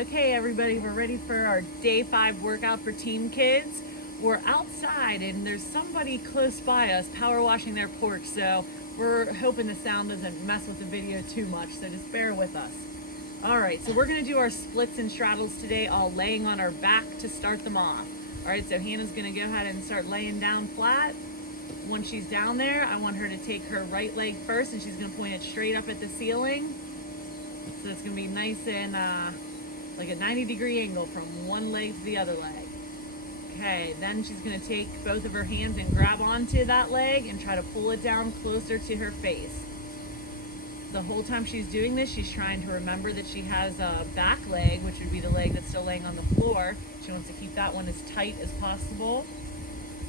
Okay, everybody, we're ready for our day 5 workout for Team Kids. We're outside and there's somebody close by us power washing their porch, so we're hoping the sound doesn't mess with the video too much, so just bear with us. Alright, so we're going to do our splits and straddles today, all laying on our back to start them off. Alright, so Hannah's going to go ahead and start laying down flat. Once she's down there, I want her to take her right leg first and she's going to point it straight up at the ceiling. So it's going to be nice and like a 90-degree angle from one leg to the other leg. Okay, then she's going to take both of her hands and grab onto that leg and try to pull it down closer to her face. The whole time she's doing this, she's trying to remember that she has a back leg, which would be the leg that's still laying on the floor. She wants to keep that one as tight as possible.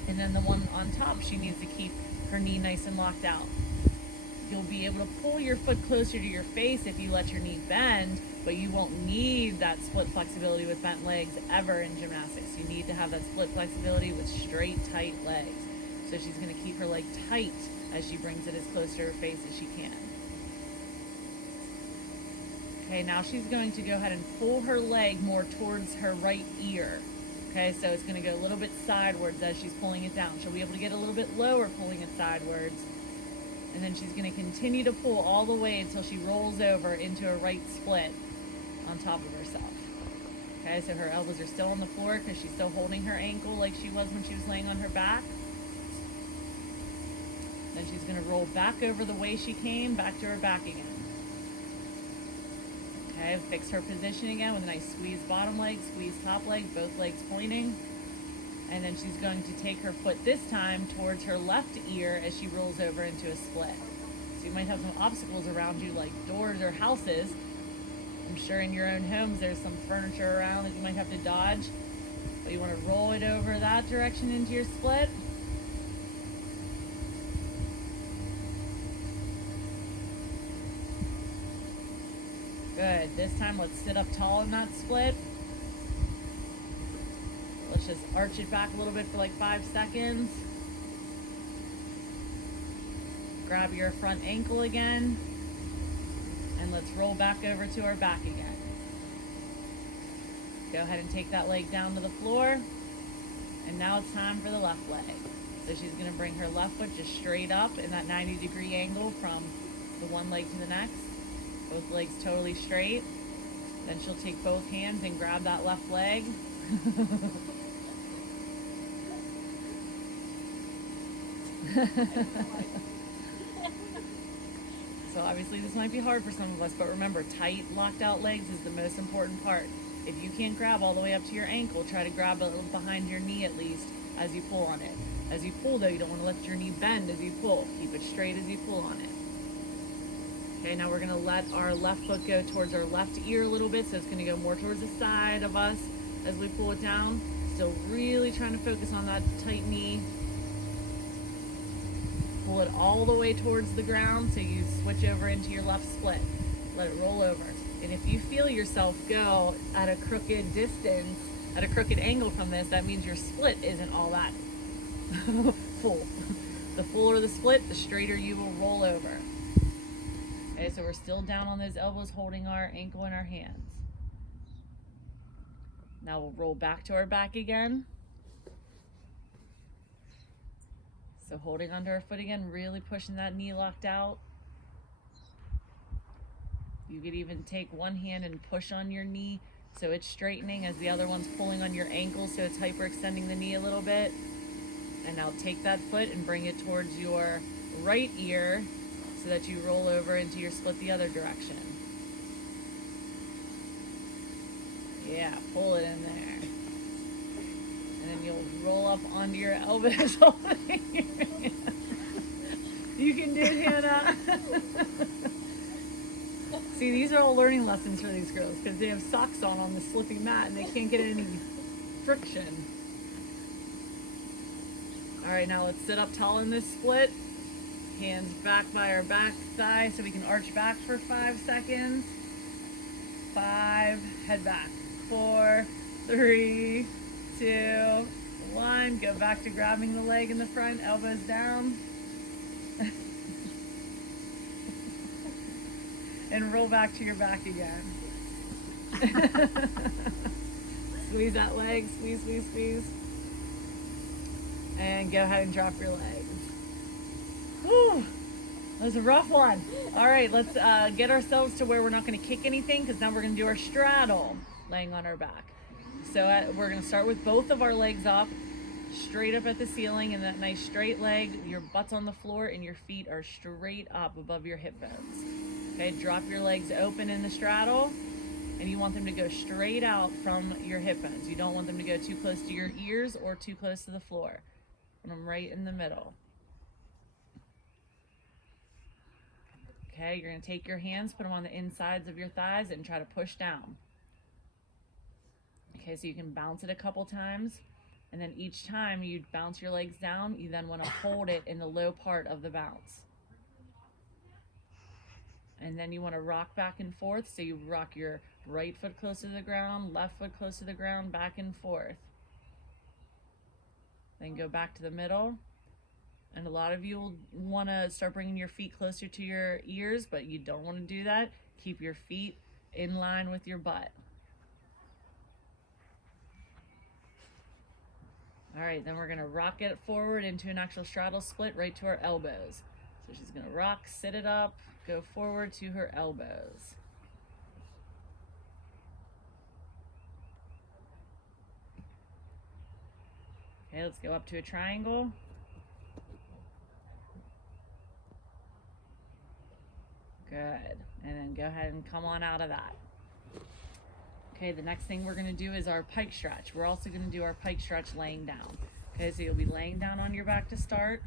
And then the one on top, she needs to keep her knee nice and locked out. You'll be able to pull your foot closer to your face if you let your knee bend, but you won't need that split flexibility with bent legs ever in gymnastics. You need to have that split flexibility with straight, tight legs. So she's going to keep her leg tight as she brings it as close to her face as she can. Okay, now she's going to go ahead and pull her leg more towards her right ear. Okay, so it's going to go a little bit sidewards as she's pulling it down. She'll be able to get a little bit lower pulling it sidewards. And then she's going to continue to pull all the way until she rolls over into a right split on top of herself. Okay, so her elbows are still on the floor because she's still holding her ankle like she was when she was laying on her back. Then she's going to roll back over the way she came, back to her back again. Okay, fix her position again with a nice squeeze bottom leg, squeeze top leg, both legs pointing. And then she's going to take her foot this time towards her left ear as she rolls over into a split. So you might have some obstacles around you like doors or houses. I'm sure in your own homes there's some furniture around that you might have to dodge. But you want to roll it over that direction into your split. Good. This time let's sit up tall in that split. Let's just arch it back a little bit for like 5 seconds. Grab your front ankle again. And let's roll back over to our back again. Go ahead and take that leg down to the floor. And now it's time for the left leg. So she's going to bring her left foot just straight up in that 90-degree angle from the one leg to the next. Both legs totally straight. Then she'll take both hands and grab that left leg. So obviously this might be hard for some of us, but remember, tight, locked out legs is the most important part. If you can't grab all the way up to your ankle, try to grab a little behind your knee at least as you pull on it. As you pull though, you don't want to let your knee bend as you pull. Keep it straight as you pull on it. Okay, now we're going to let our left foot go towards our left ear a little bit, so it's going to go more towards the side of us as we pull it down. Still really trying to focus on that tight knee. Pull it all the way towards the ground so you switch over into your left split. Let it roll over. And if you feel yourself go at a crooked distance, at a crooked angle from this, that means your split isn't all that full. The fuller the split, the straighter you will roll over. Okay, so we're still down on those elbows holding our ankle in our hands. Now we'll roll back to our back again. So holding onto our foot again, really pushing that knee locked out. You could even take one hand and push on your knee so it's straightening as the other one's pulling on your ankle so it's hyperextending the knee a little bit. And now take that foot and bring it towards your right ear so that you roll over into your split the other direction. Yeah, pull it in there. And then you'll roll up onto your elbows holding your hand. You can do it, Hannah. See, these are all learning lessons for these girls because they have socks on the slippy mat and they can't get any friction. Alright, now let's sit up tall in this split. Hands back by our back thigh so we can arch back for 5 seconds. 5, head back. 4, 3, 2, 1. Go back to grabbing the leg in the front, elbows down. And roll back to your back again. Squeeze that leg, squeeze, squeeze, squeeze. And go ahead and drop your legs. Whew, that was a rough one. All right, let's get ourselves to where we're not gonna kick anything, because now we're gonna do our straddle, laying on our back. So we're gonna start with both of our legs up, straight up at the ceiling, and that nice straight leg. Your butt's on the floor and your feet are straight up above your hip bones. Okay, drop your legs open in the straddle, and you want them to go straight out from your hip bones. You don't want them to go too close to your ears or too close to the floor. And I'm right in the middle. Okay, you're gonna take your hands, put them on the insides of your thighs, and try to push down. Okay, so you can bounce it a couple times, and then each time you bounce your legs down, you then want to hold it in the low part of the bounce. And then you want to rock back and forth, so you rock your right foot close to the ground, left foot close to the ground, back and forth. Then go back to the middle. And a lot of you will want to start bringing your feet closer to your ears, but you don't want to do that. Keep your feet in line with your butt. All right, then we're gonna rock it forward into an actual straddle split right to our elbows. So she's gonna rock, sit it up, go forward to her elbows. Okay, let's go up to a triangle. Good, and then go ahead and come on out of that. Okay, the next thing we're gonna do is our pike stretch. We're also gonna do our pike stretch laying down. Okay, so you'll be laying down on your back to start.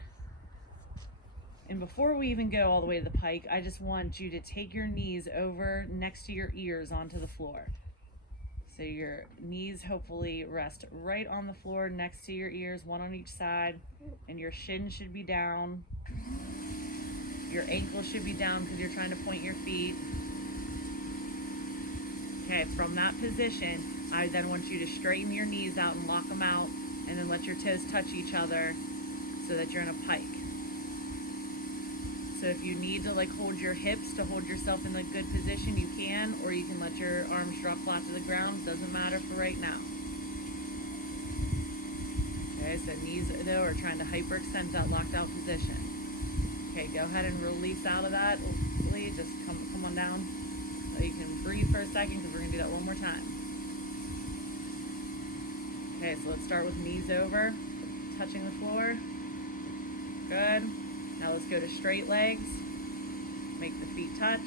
And before we even go all the way to the pike, I just want you to take your knees over next to your ears onto the floor. So your knees hopefully rest right on the floor next to your ears, one on each side, and your shin should be down. Your ankle should be down because you're trying to point your feet. Okay, from that position, I then want you to straighten your knees out and lock them out, and then let your toes touch each other so that you're in a pike. So if you need to hold your hips to hold yourself in a good position, you can, or you can let your arms drop flat to the ground. Doesn't matter for right now. Okay, so knees though are trying to hyperextend that locked out position. Okay, go ahead and release out of that. Lee, just come on down. So you can breathe for a second, because we're gonna do that one more time. Okay, so let's start with knees over, touching the floor. Good. Now let's go to straight legs. Make the feet touch.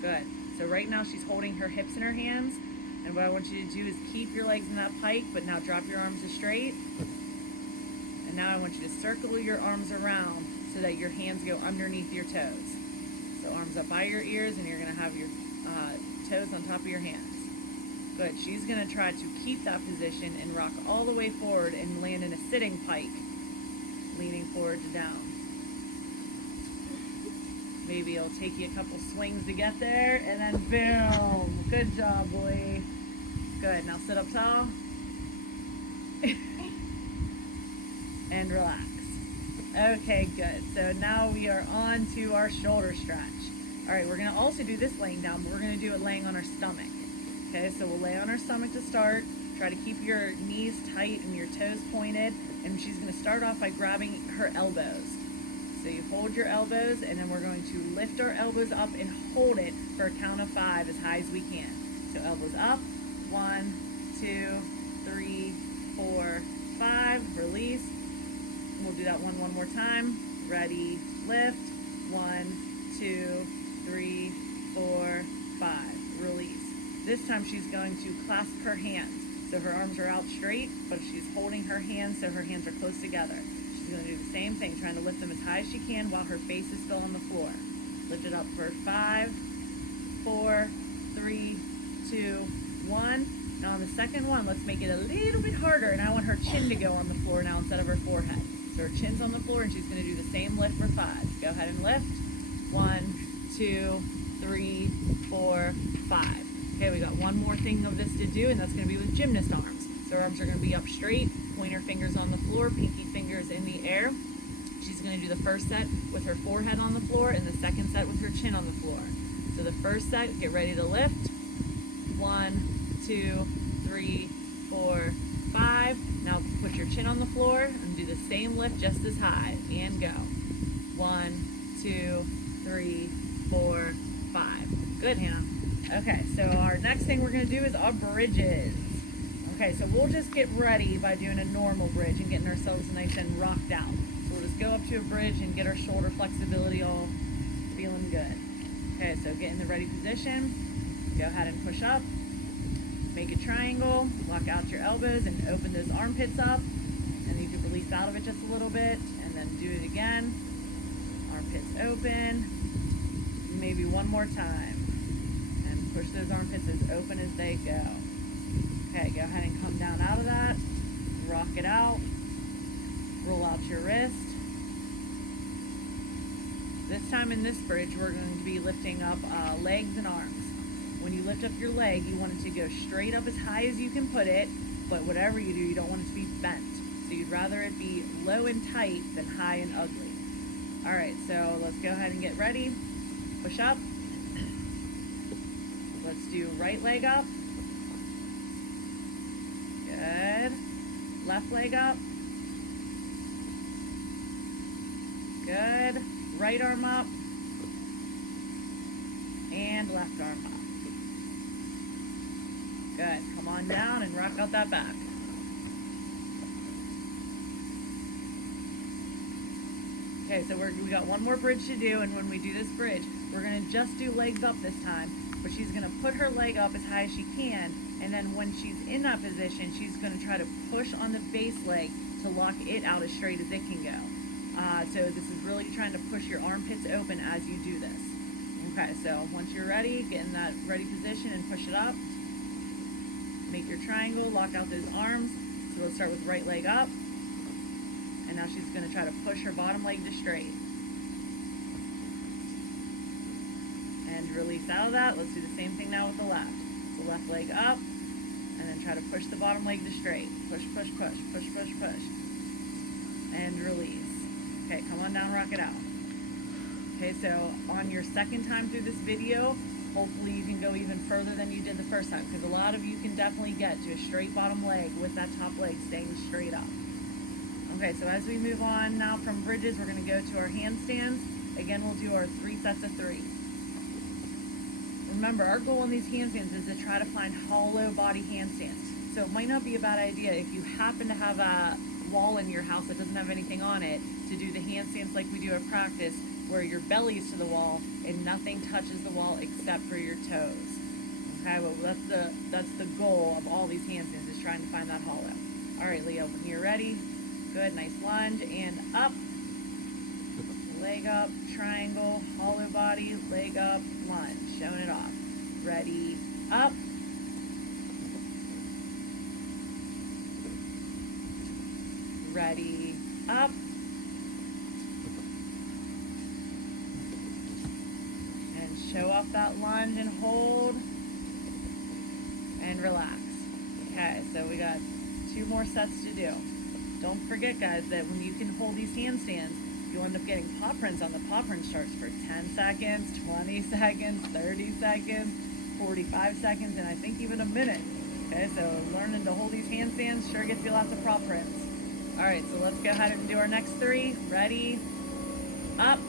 Good. So right now she's holding her hips in her hands, and what I want you to do is keep your legs in that pike, but now drop your arms to straight. And now I want you to circle your arms around so that your hands go underneath your toes. So arms up by your ears, and you're gonna have your toes on top of your hands. Good. She's gonna try to keep that position and rock all the way forward and land in a sitting pike, leaning forward to down. Maybe it'll take you a couple swings to get there, and then boom. Good job, boy. Good. Now sit up tall. And relax. Okay, good. So now we are on to our shoulder stretch. All right, we're gonna also do this laying down, but we're gonna do it laying on our stomach. Okay, so we'll lay on our stomach to start. Try to keep your knees tight and your toes pointed, and she's gonna start off by grabbing her elbows. So you hold your elbows, and then we're going to lift our elbows up and hold it for a count of 5 as high as we can. So elbows up, 1, 2, 3, 4, 5, release. We'll do that one more time. Ready, lift, 1, 2, 3, 4, 5, release. This time she's going to clasp her hands. So her arms are out straight, but she's holding her hands so her hands are close together. She's going to do the same thing, trying to lift them as high as she can while her face is still on the floor. Lift it up for 5, 4, 3, 2, 1. Now on the second one, let's make it a little bit harder, and I want her chin to go on the floor now instead of her forehead. So her chin's on the floor, and she's going to do the same lift for 5. Go ahead and lift. 1, 2, 3, 4, 5. Okay, we got one more thing of this to do, and that's going to be with gymnast arms. So her arms are going to be up straight, pointer fingers on the floor, pinky fingers in the air. She's going to do the first set with her forehead on the floor, and the second set with her chin on the floor. So the first set, get ready to lift. 1, 2, 3, 4, 5. Now put your chin on the floor and do the same lift just as high. And go. 1, 2, 3, 4, 5. Good, Hannah. Okay, so our next thing we're going to do is our bridges. Okay, so we'll just get ready by doing a normal bridge and getting ourselves nice and rocked out. So we'll just go up to a bridge and get our shoulder flexibility all feeling good. Okay, so get in the ready position. Go ahead and push up. Make a triangle. Lock out your elbows and open those armpits up. And you can release out of it just a little bit. And then do it again. Armpits open. Maybe one more time. And push those armpits as open as they go. Okay, go ahead and come down out of that. Rock it out. Roll out your wrist. This time in this bridge, we're going to be lifting up legs and arms. When you lift up your leg, you want it to go straight up as high as you can put it, but whatever you do, you don't want it to be bent. So you'd rather it be low and tight than high and ugly. All right, so let's go ahead and get ready. Push up. Let's do right leg up. Good. Left leg up. Good. Right arm up. And left arm up. Good. Come on down and rock out that back. Okay, so we got one more bridge to do, and when we do this bridge, we're going to just do legs up this time, but she's going to put her leg up as high as she can, and then when she's in that position, she's going to try to push on the base leg to lock it out as straight as it can go. So this is really trying to push your armpits open as you do this. Okay, so once you're ready, get in that ready position and push it up. Make your triangle, lock out those arms. So we'll start with right leg up. And now she's going to try to push her bottom leg to straight. And release out of that. Let's do the same thing now with the left. So left leg up, and then try to push the bottom leg to straight. Push, push, push, push, push, push. And release. Okay, come on down, rock it out. Okay, so on your second time through this video, hopefully you can go even further than you did the first time, because a lot of you can definitely get to a straight bottom leg with that top leg staying straight up. Okay, so as we move on now from bridges, we're going to go to our handstands. Again, we'll do our 3 sets of 3. Remember, our goal in these handstands is to try to find hollow body handstands. So it might not be a bad idea if you happen to have a wall in your house that doesn't have anything on it to do the handstands like we do at practice, where your belly is to the wall and nothing touches the wall except for your toes. Okay, well that's the goal of all these handstands, is trying to find that hollow. All right, Leo, when you're ready, good, nice lunge and up, leg up, triangle, hollow body, leg up, lunge, showing it off. Ready, up. Ready, up. And show off that lunge and hold. And relax. Okay, so we got 2 more sets to do. Don't forget, guys, that when you can hold these handstands, you'll end up getting paw prints on the paw print charts for 10 seconds, 20 seconds, 30 seconds, 45 seconds, and I think even a minute. Okay, so learning to hold these handstands sure gets you lots of paw prints. All right, so let's go ahead and do our next 3. Ready? Up.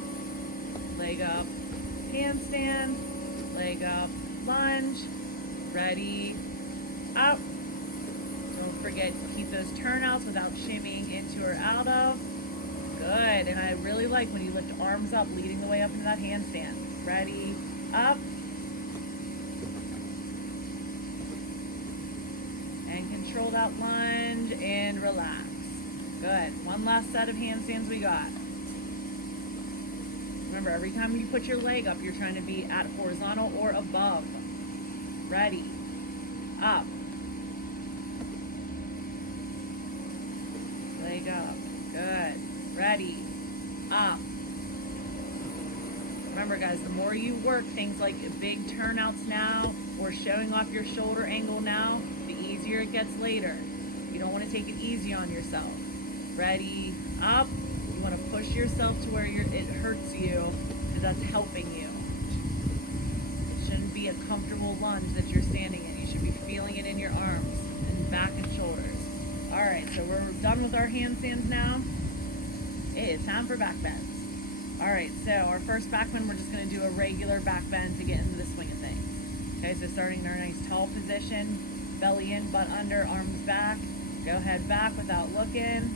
Leg up. Handstand. Leg up. Lunge. Ready? Up. Don't forget to keep those turnouts without shimmying into or out of. Good, and I really like when you lift arms up, leading the way up into that handstand. Ready? Up. And control that lunge and relax. Good. One last set of handstands we got. Remember, every time you put your leg up, you're trying to be at horizontal or above. Ready. Up. Leg up. Good. Ready. Up. Remember, guys, the more you work things like big turnouts now or showing off your shoulder angle now, the easier it gets later. You don't want to take it easy on yourself. Ready, up. You want to push yourself to where it hurts you, because that's helping you. It shouldn't be a comfortable lunge that you're standing in. You should be feeling it in your arms and back and done with our handstands now, it is time for back bends. All right, so our first back bend, we're just gonna do a regular back bend to get into the swing of things. Okay, so starting in our nice tall position, belly in, butt under, arms back. Go ahead back without looking,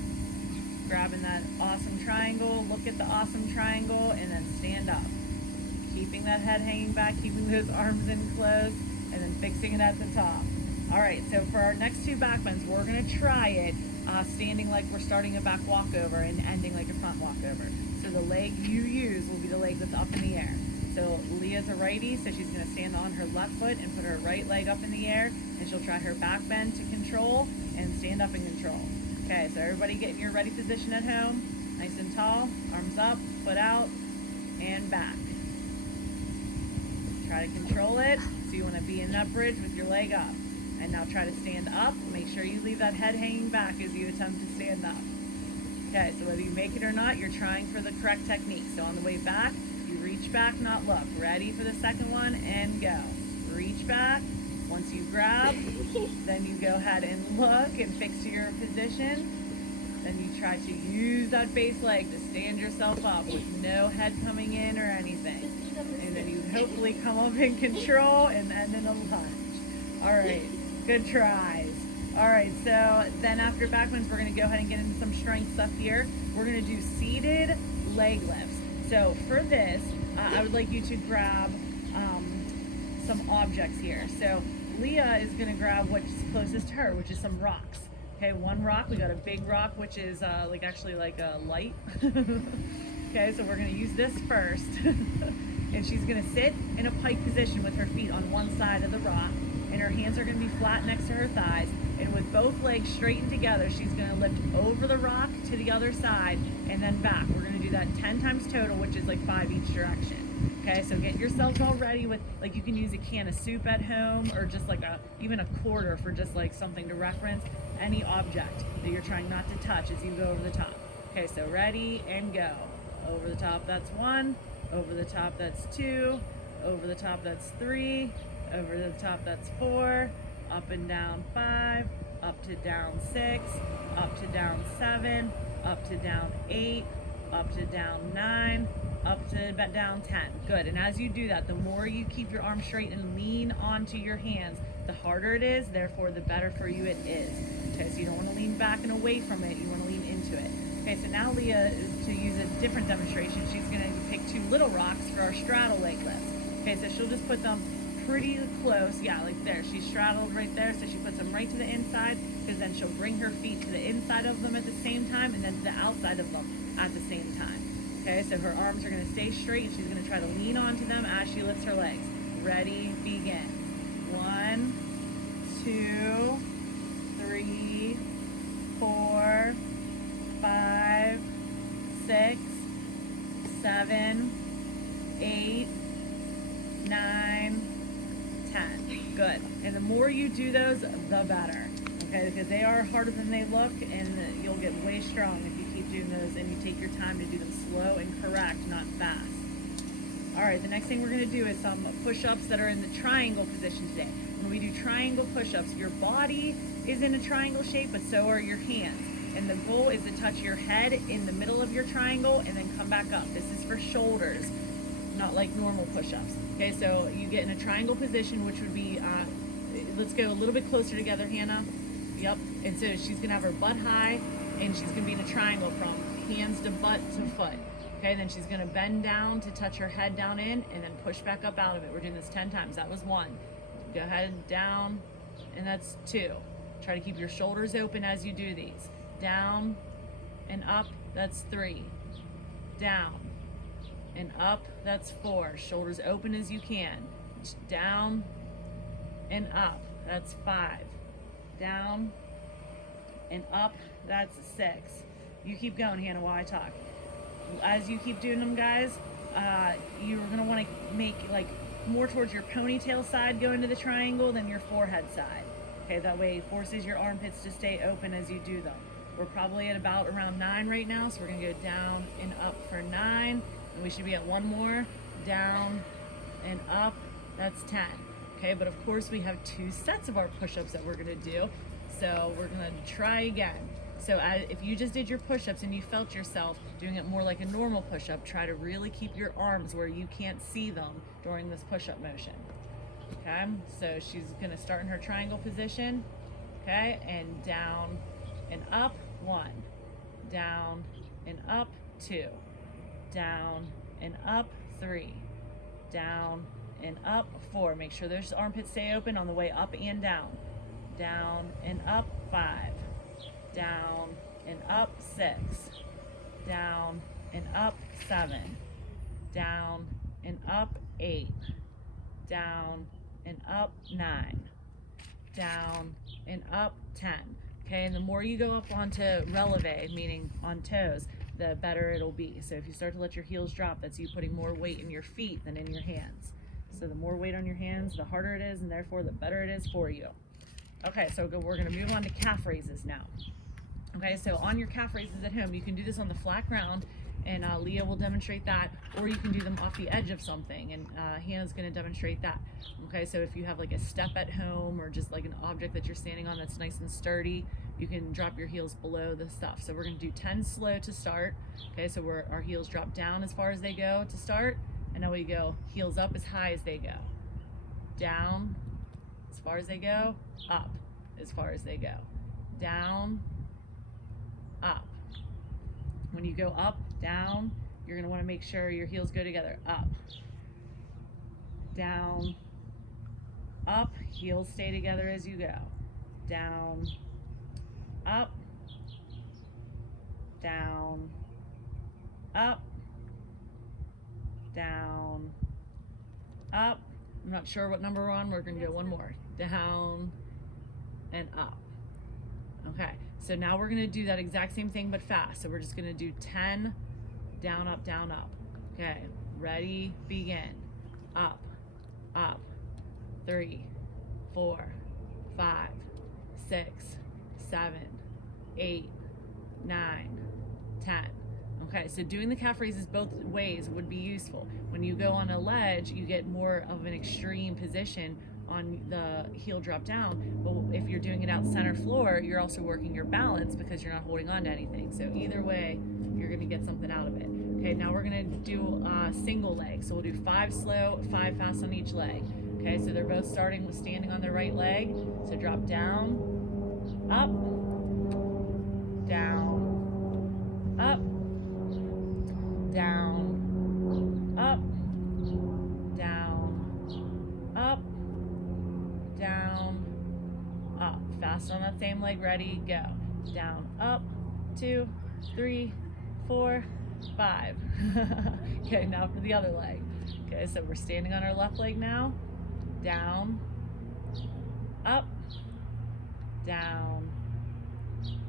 grabbing that awesome triangle, look at the awesome triangle, and then stand up. Keeping that head hanging back, keeping those arms in close, and then fixing it at the top. All right, so for our next two back bends, we're gonna try it standing like we're starting a back walkover and ending like a front walkover. So the leg you use will be the leg that's up in the air. So Leah's a righty, so she's gonna stand on her left foot and put her right leg up in the air, and she'll try her back bend to control and stand up and control. Okay, so everybody get in your ready position at home, nice and tall, arms up, foot out, and back. Try to control it, so you wanna be in that bridge with your leg up. And now try to stand up. Make sure you leave that head hanging back as you attempt to stand up. Okay, so whether you make it or not, you're trying for the correct technique. So on the way back, you reach back, not look. Ready for the second one, and go. Reach back. Once you grab, then you go ahead and look and fix to your position. Then you try to use that base leg to stand yourself up with no head coming in or anything. And then you hopefully come up in control and end in a lunge. All right. Good tries. All right, so then after back bends, we're gonna go ahead and get into some strength stuff here. We're gonna do seated leg lifts. So for this, I would like you to grab some objects here. So Leah is gonna grab what's closest to her, which is some rocks. Okay, one rock, we got a big rock, which is actually like a light. Okay, so we're gonna use this first. And she's gonna sit in a pike position with her feet on one side of the rock, and her hands are going to be flat next to her thighs, and with both legs straightened together, she's going to lift over the rock to the other side and then back. We're going to do that 10 times total, which is like 5 each direction. Okay, so get yourselves all ready with, like, you can use a can of soup at home, or just like even a quarter for just like something to reference any object that you're trying not to touch as you go over the top. Okay, so ready and go. Over the top, that's 1. Over the top, that's 2. Over the top, that's 3. Over the top, that's 4, up and down 5, up to down 6, up to down 7, up to down 8, up to down 9, up to down 10. Good, and as you do that, the more you keep your arms straight and lean onto your hands, the harder it is, therefore the better for you it is. Okay, so you don't want to lean back and away from it, you want to lean into it. Okay, so now Leah, to use a different demonstration, she's going to pick 2 little rocks for our straddle leg lifts. Okay, so she'll just put them pretty close, yeah, like there. She's straddled right there, so she puts them right to the inside, because then she'll bring her feet to the inside of them at the same time, and then to the outside of them at the same time. Okay, so her arms are going to stay straight, and she's going to try to lean onto them as she lifts her legs. Ready, begin. 1, 2, 3, 4, 5, 6, 7, 8, 9, 10. Good. And the more you do those, the better. Okay, because they are harder than they look, and you'll get way strong if you keep doing those and you take your time to do them slow and correct, not fast. All right, the next thing we're going to do is some push-ups that are in the triangle position today. When we do triangle push-ups, your body is in a triangle shape, but so are your hands. And the goal is to touch your head in the middle of your triangle and then come back up. This is for shoulders, not like normal push-ups. Okay, so you get in a triangle position, which would be, let's go a little bit closer together, Hannah. Yep, and so she's gonna have her butt high, and she's gonna be in a triangle from hands to butt to foot. Okay, then she's gonna bend down to touch her head down in, and then push back up out of it. We're doing this 10 times, that was 1. Go ahead, down, and that's 2. Try to keep your shoulders open as you do these. Down and up, that's 3. Down and up, that's 4. Shoulders open as you can. Down and up, that's 5. Down and up, that's 6. You keep going, Hannah, while I talk. As you keep doing them, guys, you're gonna want to make like more towards your ponytail side go into the triangle than your forehead side. Okay, that way it forces your armpits to stay open as you do them. We're probably at about around 9 right now, so we're gonna go down and up for 9. And we should be at 1 more, down and up, that's 10. Okay, but of course we have 2 sets of our push-ups that we're gonna do. So we're gonna try again. So if you just did your push-ups and you felt yourself doing it more like a normal push-up, try to really keep your arms where you can't see them during this push-up motion. Okay, so she's gonna start in her triangle position. Okay, and down and up, 1, down and up, 2, down and up, 3, down and up, 4. Make sure those armpits stay open on the way up and down. Down and up, 5, down and up, 6, down and up, 7, down and up, 8, down and up, 9, down and up, 10. Okay, and the more you go up onto releve, meaning on toes, the better it'll be. So if you start to let your heels drop, that's you putting more weight in your feet than in your hands. So the more weight on your hands, the harder it is, and therefore the better it is for you. Okay, so we're gonna move on to calf raises now. Okay, so on your calf raises at home, you can do this on the flat ground, and Leah will demonstrate that, or you can do them off the edge of something, and Hannah's going to demonstrate that. Okay, so if you have like a step at home or just like an object that you're standing on that's nice and sturdy, you can drop your heels below the stuff. So we're going to do 10 slow to start. Okay, so our heels drop down as far as they go to start, and now we go heels up as high as they go, down as far as they go, up as far as they go, down, up. When you go up, down, you're going to want to make sure your heels go together. Up, down, up, heels stay together as you go. Down, up, down, up, down, up. I'm not sure what number we're on. We're going to go one more. Down and up. Okay, so now we're going to do that exact same thing but fast. So we're just going to do 10 down, up, down, up. Okay, ready, begin. Up, up, 3, 4, 5, 6, 7, 8, 9, 10. Okay, so doing the calf raises both ways would be useful. When you go on a ledge, you get more of an extreme position on the heel drop down, but if you're doing it out center floor, you're also working your balance because you're not holding on to anything. So either way, you're going to get something out of it. Okay, now we're going to do single leg. So we'll do 5 slow, 5 fast on each leg. Okay, so they're both starting with standing on their right leg. So drop down, up, down, up, down, up, down, up, down, up. Fast on that same leg, ready, go. Down, up, 2, 3, 4, 5. Okay, now for the other leg. Okay, so we're standing on our left leg now. Down, up, down,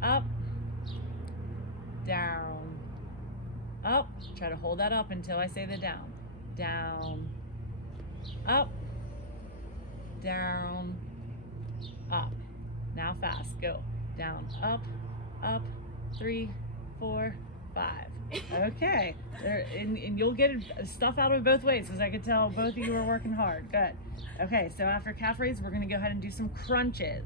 up, down, up. Try to hold that up until I say the down. Down, up, down, up. Now fast, go. Down, up, 3, 4, 5. Okay, and you'll get stuff out of it both ways because I could tell both of you are working hard. Good. Okay, so after calf raise, we're gonna go ahead and do some crunches.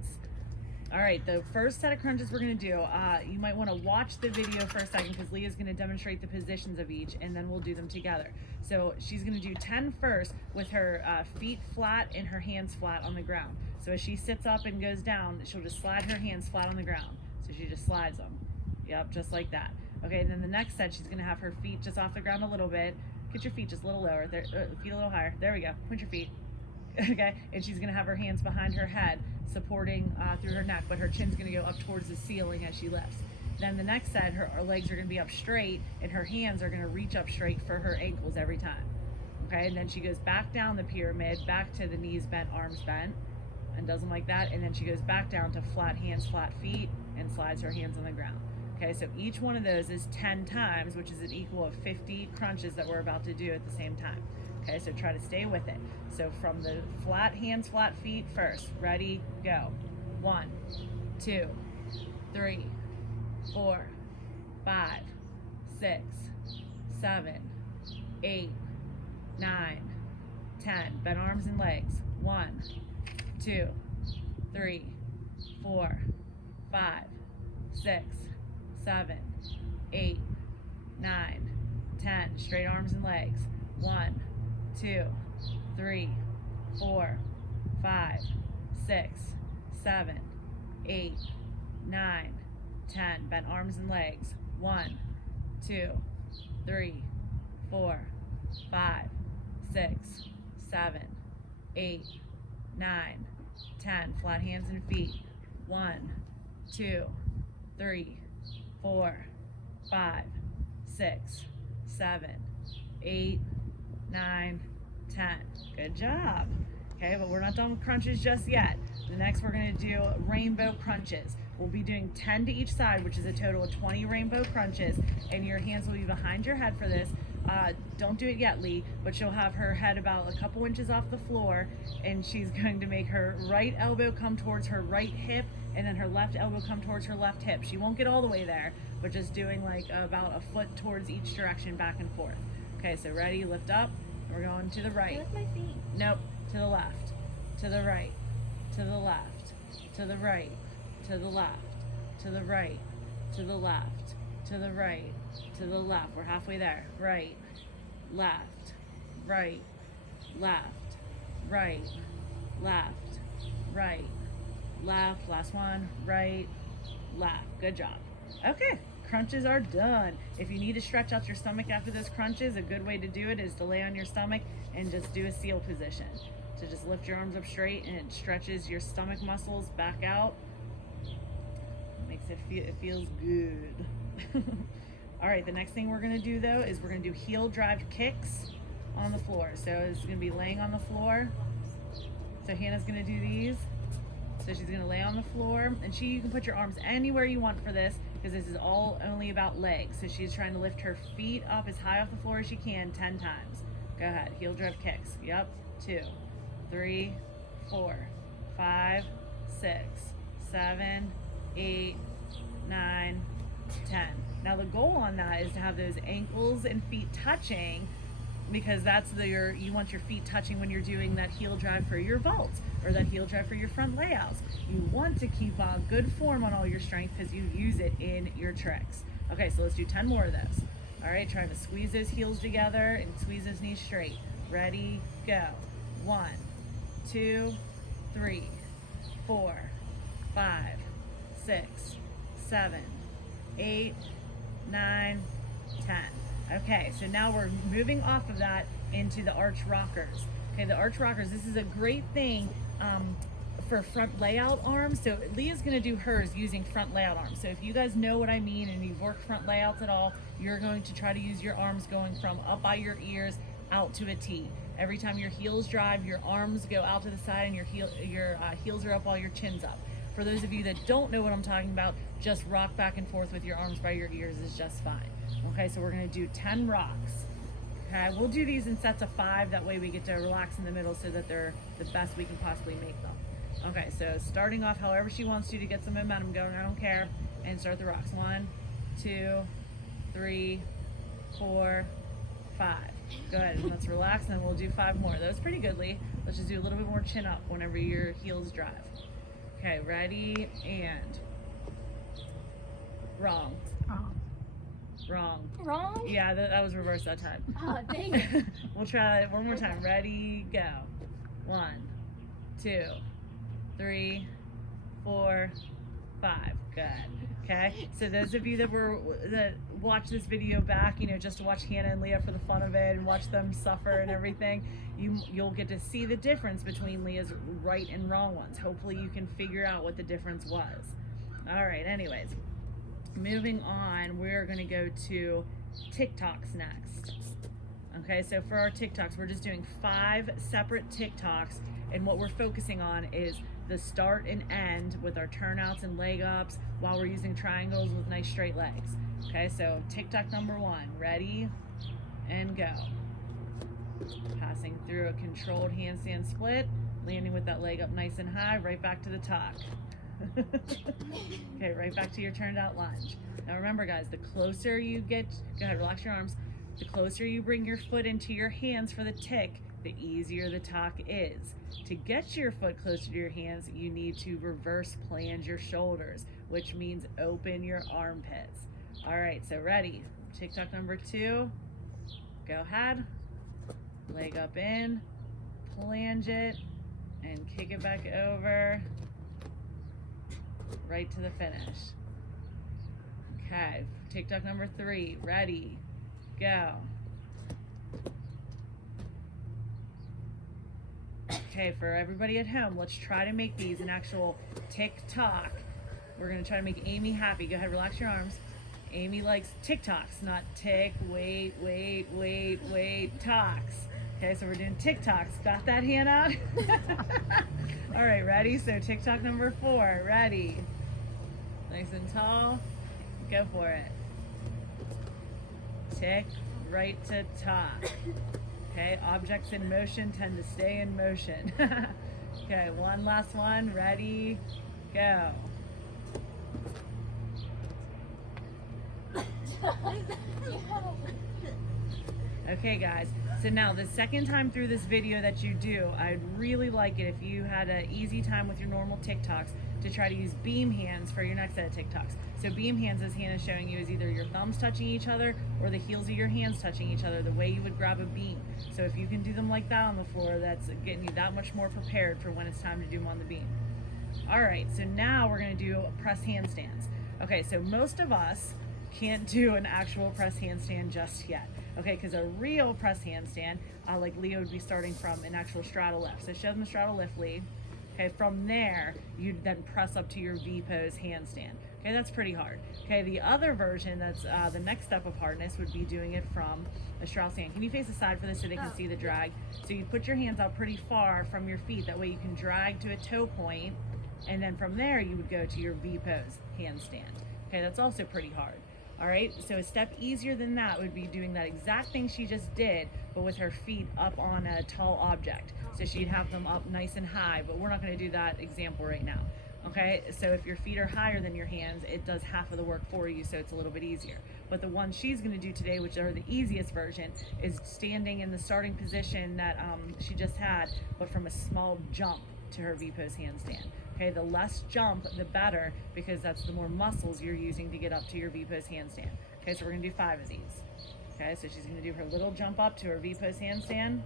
All right, the first set of crunches we're gonna do, you might wanna watch the video for a second because Leah's gonna demonstrate the positions of each and then we'll do them together. So she's gonna do 10 first with her feet flat and her hands flat on the ground. So as she sits up and goes down, she'll just slide her hands flat on the ground. So she just slides them. Yep, just like that. Okay, and then the next set, she's gonna have her feet just off the ground a little bit. Get your feet just a little lower, there, feet a little higher. There we go, point your feet. Okay, and she's gonna have her hands behind her head, supporting through her neck, but her chin's gonna go up towards the ceiling as she lifts. Then the next set, her legs are gonna be up straight, and her hands are gonna reach up straight for her ankles every time. Okay, and then she goes back down the pyramid, back to the knees bent, arms bent, and does them like that, and then she goes back down to flat hands, flat feet, and slides her hands on the ground. Okay, so each one of those is 10 times, which is an equal of 50 crunches that we're about to do at the same time. Okay, so try to stay with it. So from the flat hands, flat feet first. Ready, go. 1, 2, 3, 4, 5, 6, 7, 8, 9, 10. Bend arms and legs. 1, 2, 3, 4, 5, 6, 7, 8, 9, 10. Straight arms and legs. 1, 2, 3, 4, 5, 6, 7, 8, 9, 10. Bent arms and legs. 1, 2, 3, 4, 5, 6, 7, 8, 9, 10. Flat hands and feet. 1, 2, 3, 4, 5, 6, 7, 8, 9, 10. Good job. Okay, but we're not done with crunches just yet. The next we're going to do rainbow crunches. We'll be doing 10 to each side, which is a total of 20 rainbow crunches, and your hands will be behind your head for this. Don't do it yet, Lee, but she'll have her head about a couple inches off the floor, and she's going to make her right elbow come towards her right hip, and then her left elbow come towards her left hip. She won't get all the way there, but just doing like about a foot towards each direction, back and forth. Okay, so ready, lift up. We're going to the right. I like my feet. Nope, to the left, to the right, to the left, to the right, to the left, to the right, to the left, to the right, to the left. We're halfway there. Right, left, right, left, right, left, right, left. Last one. Right, left. Good job. Okay, crunches are done. If you need to stretch out your stomach after those crunches, a good way to do it is to lay on your stomach and just do a seal position. So just lift your arms up straight, and it stretches your stomach muscles back out. Makes it feel, it feels good. All right, the next thing we're gonna do though is we're gonna do heel drive kicks on the floor. So it's gonna be laying on the floor. So Hannah's gonna do these. So she's gonna lay on the floor, and you can put your arms anywhere you want for this, because this is all only about legs. So she's trying to lift her feet up as high off the floor as she can 10 times. Go ahead, heel drive kicks. Yep, 2, 3, 4, 5, 6, 7, 8, 9, 10. Now the goal on that is to have those ankles and feet touching, because that's you want your feet touching when you're doing that heel drive for your vaults or that heel drive for your front layouts. You want to keep a good form on all your strength because you use it in your tricks. Okay, so let's do 10 more of those. All right, trying to squeeze those heels together and squeeze those knees straight. Ready, go. 1, 2, 3, 4, 5, 6, 7, 8, 9, 10. Okay, so now we're moving off of that into the arch rockers. Okay, the arch rockers, this is a great thing for front layout arms. So Leah's gonna do hers using front layout arms. So if you guys know what I mean and you've worked front layouts at all, you're going to try to use your arms going from up by your ears out to a T. Every time your heels drive, your arms go out to the side and your heels are up while your chin's up. For those of you that don't know what I'm talking about, just rock back and forth with your arms by your ears is just fine. Okay, so we're gonna do 10 rocks. Okay, we'll do these in sets of 5, that way we get to relax in the middle so that they're the best we can possibly make them. Okay, so starting off however she wants to get some momentum going, I don't care, and start the rocks. 1, 2, 3, 4, 5. Go ahead, and let's relax, and then we'll do 5 more. That was pretty good, Lee. Let's just do a little bit more chin up whenever your heels drive. Okay, ready, and wrong. Wrong. Wrong? Yeah, that was reversed that time. Oh, dang it. We'll try it one more time. Ready, go. 1, 2, 3, 4, 5. Good. Okay. So those of you that watch this video back, just to watch Hannah and Leah for the fun of it and watch them suffer and everything, you'll get to see the difference between Leah's right and wrong ones. Hopefully you can figure out what the difference was. All right. Anyways. Moving on, we're going to go to TikToks next. Okay, so for our TikToks, we're just doing 5 separate TikToks, and what we're focusing on is the start and end with our turnouts and leg ups while we're using triangles with nice straight legs. Okay, so TikTok number 1, ready and go. Passing through a controlled handstand split, landing with that leg up nice and high, right back to the talk. Okay, right back to your turned out lunge. Now remember guys, the closer you get, go ahead, relax your arms. The closer you bring your foot into your hands for the tick, the easier the talk is. To get your foot closer to your hands, you need to reverse plange your shoulders, which means open your armpits. All right, so ready. TikTok number 2. Go ahead. Leg up in, flange it, and kick it back over, right to the finish. Okay, TikTok number 3. Ready, go. Okay, for everybody at home, let's try to make these an actual TikTok. We're gonna try to make Amy happy. Go ahead, relax your arms. Amy likes TikToks, not tick, wait, talks. Okay, so we're doing TikToks. Got that, Hannah? All right, ready? So TikTok number 4, ready. Nice and tall, go for it. Tick, right to top. Okay, objects in motion tend to stay in motion. Okay, one last one, ready, go. Okay guys, so now the second time through this video that you do, I'd really like it if you had an easy time with your normal TikToks to try to use beam hands for your next set of TikToks. So beam hands, as Hannah's showing you, is either your thumbs touching each other or the heels of your hands touching each other, the way you would grab a beam. So if you can do them like that on the floor, that's getting you that much more prepared for when it's time to do them on the beam. All right, so now we're gonna do press handstands. Okay, so most of us can't do an actual press handstand just yet. Okay, because a real press handstand, like Leah would be starting from an actual straddle lift. So show them the straddle lift, Lee. Okay, from there, you'd then press up to your V-pose handstand. Okay, that's pretty hard. Okay, the other version, that's the next step of hardness, would be doing it from a straddle stand. Can you face the side for this so they can see the drag? So you put your hands out pretty far from your feet. That way you can drag to a toe point, and then from there you would go to your V-pose handstand. Okay, that's also pretty hard. All right, so a step easier than that would be doing that exact thing she just did, but with her feet up on a tall object. So she'd have them up nice and high, but we're not gonna do that example right now. Okay, so if your feet are higher than your hands, it does half of the work for you, so it's a little bit easier. But the one she's gonna do today, which are the easiest version, is standing in the starting position that she just had, but from a small jump to her V-pose handstand. Okay, the less jump, the better, because that's the more muscles you're using to get up to your V-pose handstand. Okay, so we're gonna do 5 of these. Okay, so she's gonna do her little jump up to her V-pose handstand.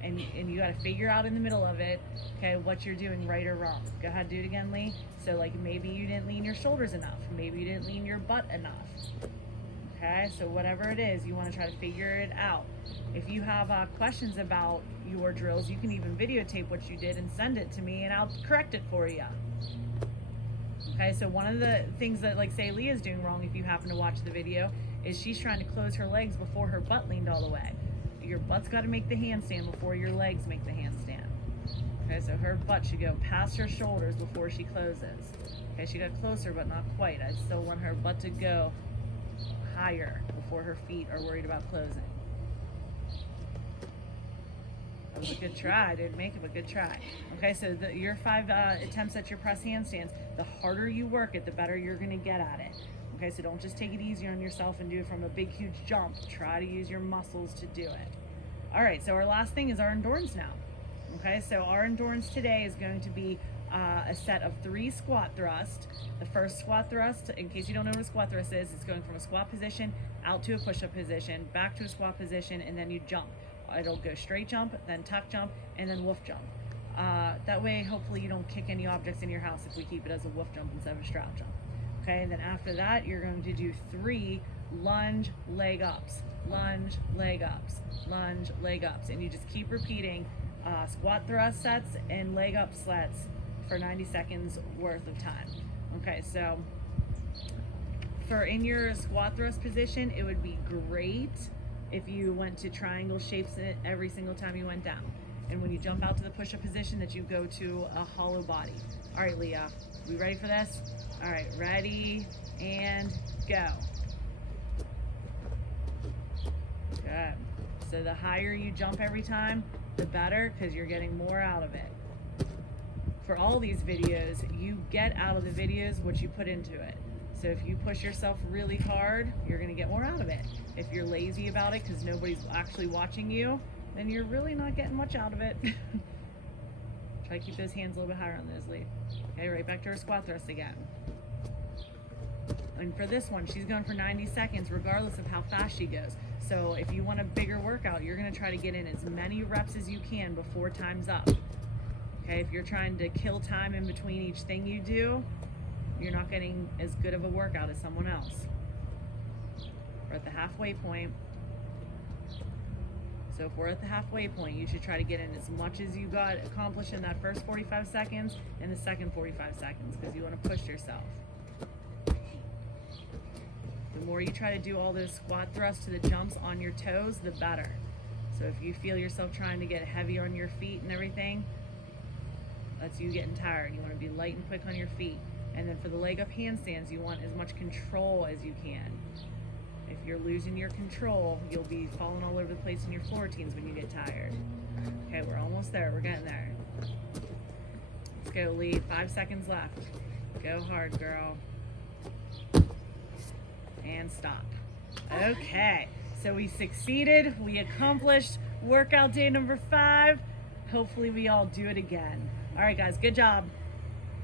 And you gotta figure out in the middle of it, okay, what you're doing right or wrong. Go ahead, do it again, Lee. So like maybe you didn't lean your shoulders enough. Maybe you didn't lean your butt enough. Okay, so whatever it is, you wanna try to figure it out. If you have questions about your drills, you can even videotape what you did and send it to me and I'll correct it for you. Okay, so one of the things that, like say Leah's doing wrong, if you happen to watch the video, is she's trying to close her legs before her butt leaned all the way. Your butt's got to make the handstand before your legs make the handstand. Okay, so her butt should go past her shoulders before she closes. Okay, she got closer, but not quite. I still want her butt to go higher before her feet are worried about closing. That was a good try. I didn't make it, but good try. Okay, so your 5 attempts at your press handstands, the harder you work it, the better you're going to get at it. Okay, so don't just take it easy on yourself and do it from a big, huge jump. Try to use your muscles to do it. All right, so our last thing is our endurance now. Okay, so our endurance today is going to be a set of 3 squat thrusts. The first squat thrust, in case you don't know what a squat thrust is, it's going from a squat position out to a push-up position, back to a squat position, and then you jump. It'll go straight jump, then tuck jump, and then wolf jump. That way, hopefully you don't kick any objects in your house if we keep it as a wolf jump instead of a straddle jump. Okay, and then after that, you're going to do 3 lunge leg ups, lunge leg ups, lunge leg ups, and you just keep repeating squat thrust sets and leg up sets for 90 seconds worth of time. Okay, so for in your squat thrust position, it would be great if you went to triangle shapes every single time you went down. And when you jump out to the push-up position, that you go to a hollow body. All right, Leah, we ready for this? All right, ready and go. Good. So the higher you jump every time, the better, because you're getting more out of it. For all these videos, you get out of the videos what you put into it. So if you push yourself really hard, you're gonna get more out of it. If you're lazy about it because nobody's actually watching you, then you're really not getting much out of it. Try to keep those hands a little bit higher on those, Lee. Okay, right back to our squat thrust again. And for this one, she's going for 90 seconds regardless of how fast she goes. So if you want a bigger workout, you're gonna try to get in as many reps as you can before time's up. Okay, if you're trying to kill time in between each thing you do, you're not getting as good of a workout as someone else. We're at the halfway point. So if we're at the halfway point, you should try to get in as much as you got accomplished in that first 45 seconds and the second 45 seconds, because you want to push yourself. The more you try to do all those squat thrusts to the jumps on your toes, the better. So if you feel yourself trying to get heavy on your feet and everything, that's you getting tired. You want to be light and quick on your feet. And then for the leg up handstands, you want as much control as you can. If you're losing your control, you'll be falling all over the place in your floor routines when you get tired. Okay, we're almost there. We're getting there. Let's go, Lee. 5 seconds left. Go hard, girl. And stop. Okay, so we succeeded. We accomplished workout day number 5. Hopefully we all do it again. All right, guys, good job.